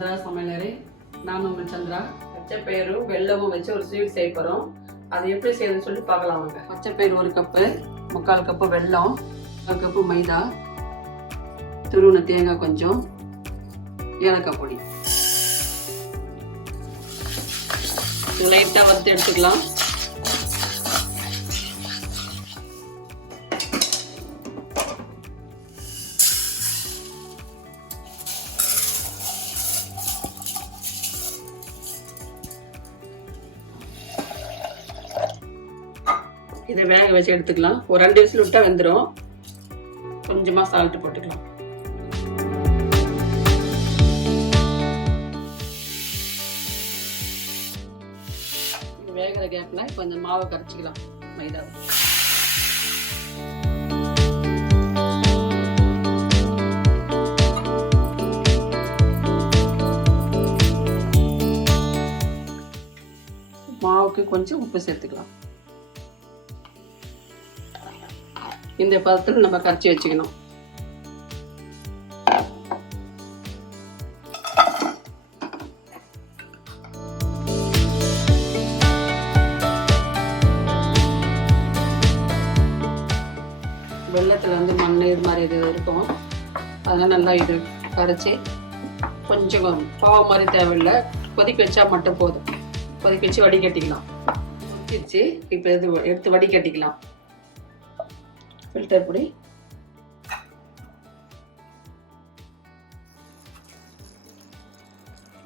சந்திரா சமையலறை. நான் உங்கள் சந்திரா. பச்சை பயிரும் வெல்லமும் வச்சு ஒரு ஸ்வீட் செய்ய போகிறோம். அது எப்படி செய்யணும்னு சொல்லி பார்க்கலாம் வாங்க. பச்சை பயிர் 1 கப்பு, 3/4 கப்பு வெல்லம், 1 கப்பு மைதா, துருவின தேங்காய் கொஞ்சம், ஏலக்காய் பொடி. லைட்டாக வறுத்து எடுத்துக்கலாம். இதை வேக வச்சு எடுத்துக்கலாம். ஒரு 2 விசில் விட்டா வெந்துடும். கொஞ்சமா சால்ட் போட்டுக்கலாம். வேகிற கேப்ல கொஞ்சம் மாவை கரைச்சிக்கலாம். மைதா மாவுக்கு கொஞ்சம் உப்பு சேர்த்துக்கலாம். இந்த பதத்தில் நம்ம கரைச்சி வச்சுக்கணும். வெள்ளத்துல வந்து மண் இது மாதிரி இது இருக்கும். அதெல்லாம் நல்லா இது கரைச்சி கொஞ்சம் பாவ மாதிரி தேவையில்லை, கொதிக்க வச்சா மட்டும் போதும். கொதிக்க வச்சு வடிகட்டிக்கலாம். கொதிச்சு இப்போ இது எடுத்து வடிகட்டிக்கலாம். ஃபில்டர் பொடி,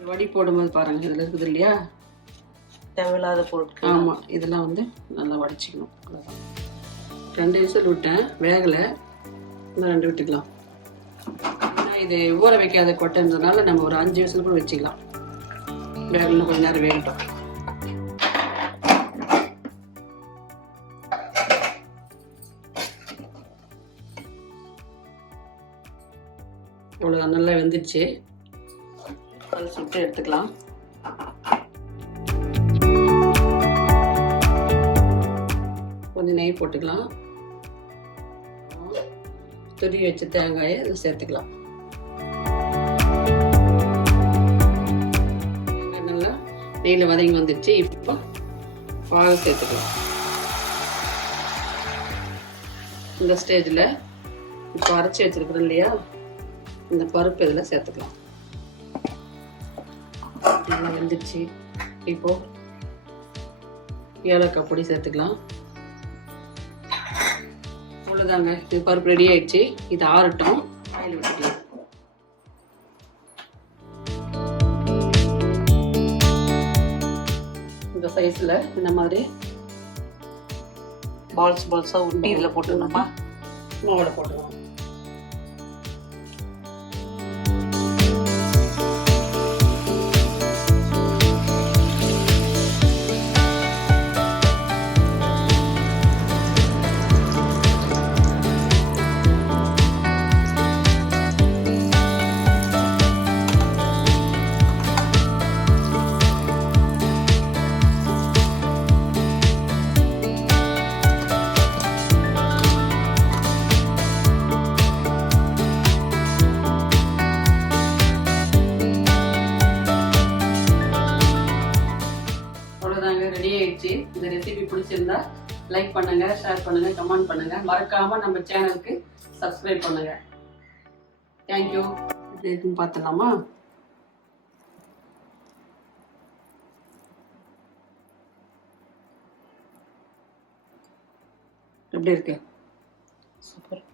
வடி போடும்போது பாருங்க இதில் இருக்குது இல்லையா தேவையில்லாத பொருட்கள். ஆமாம், இதெல்லாம் வந்து நல்லா வடிச்சிக்கணும். 2 விசில் விட்டேன், வேகலை. இன்னும் 2 விட்டுக்கலாம். இது ஊற வைக்காத கொட்டைன்றதுனால நம்ம ஒரு 5 விசில் கூட வச்சுக்கலாம். வேகலாம் கொஞ்ச நேரம் வேகட்டும். அவ்வளோதான், நல்லா வெந்துடுச்சு. அது சுட்டு எடுத்துக்கலாம். கொஞ்சம் நெய் போட்டுக்கலாம். துருவி வச்ச தேங்காயை அதை சேர்த்துக்கலாம். நல்லா நெய்யில் வதங்கி வந்துடுச்சு. இப்போ பால் சேர்த்துக்கலாம். இந்த ஸ்டேஜில் இப்போ அரைச்சி வச்சிருக்கிறோம் இல்லையா, இந்த பருப்பு இதில் சேர்த்துக்கலாம். நல்லா வெந்துடுச்சு. இப்போ ஏலக்காய் பொடி சேர்த்துக்கலாம். அவ்வளோதாங்க, இது பருப்பு ரெடி ஆயிடுச்சு. இது ஆறட்டும். ஆயில் விட்டுக்கலாம். இந்த சைஸில் இந்த மாதிரி பால்ஸாக உருட்டி இதில் போட்டுக்கணுமா, மாவில் போட்டுக்கலாம். ரெடி ஆயிடுச்சு. இந்த ரெசிபி பிடிச்சிருந்தா லைக் பண்ணுங்க, ஷேர் பண்ணுங்க, கமெண்ட் பண்ணுங்க. மறக்காம நம்ம சேனலுக்கு சப்ஸ்கிரைப் பண்ணுங்க. தேங்க்யூ. எப்படி இருக்குன்னு பார்த்துலாமா? எப்படி இருக்கு? சூப்பர்.